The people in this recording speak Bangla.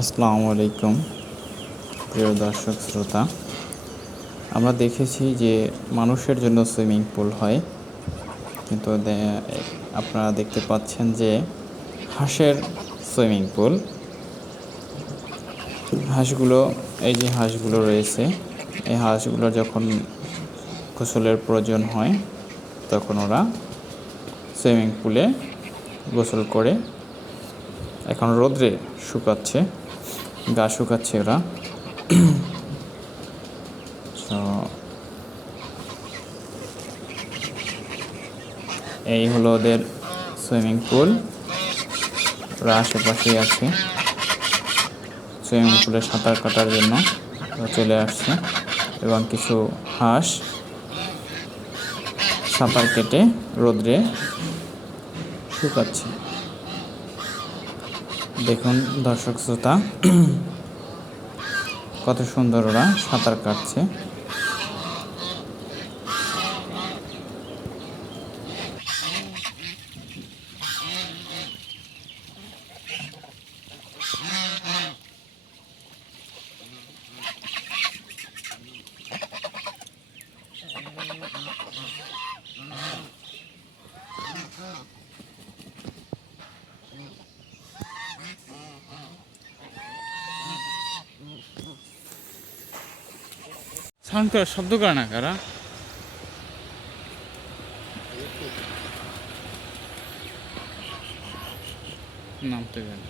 আসসালামু আলাইকুম প্রিয় দর্শক শ্রোতা। আমরা দেখেছি যে মানুষের জন্য সুইমিং পুল হয়, কিন্তু আপনারা দেখতে পাচ্ছেন যে হাঁসের সুইমিং পুল। হাঁসগুলো, এই যে হাঁসগুলো রয়েছে, এই হাঁসগুলো যখন গোসলের প্রয়োজন হয় তখন ওরা সুইমিং পুলে গোসল করে এখন রোদ্রে শুকাচ্ছে, গা শুকাচ্ছে ওরা। তো এই হলো ওদের সুইমিং পুল। ওরা আশেপাশেই আছে, সুইমিং পুলে সাঁতার কাটার জন্য চলে আসছে এবং কিছু হাঁস সাঁতার কেটে রোদ্রে শুকাচ্ছে। দেখুন দর্শক শ্রোতা, কত সুন্দর ওরা সাঁতার কাটছে। সাউন্ড করে, শব্দ করে না কারা নামতে গেলে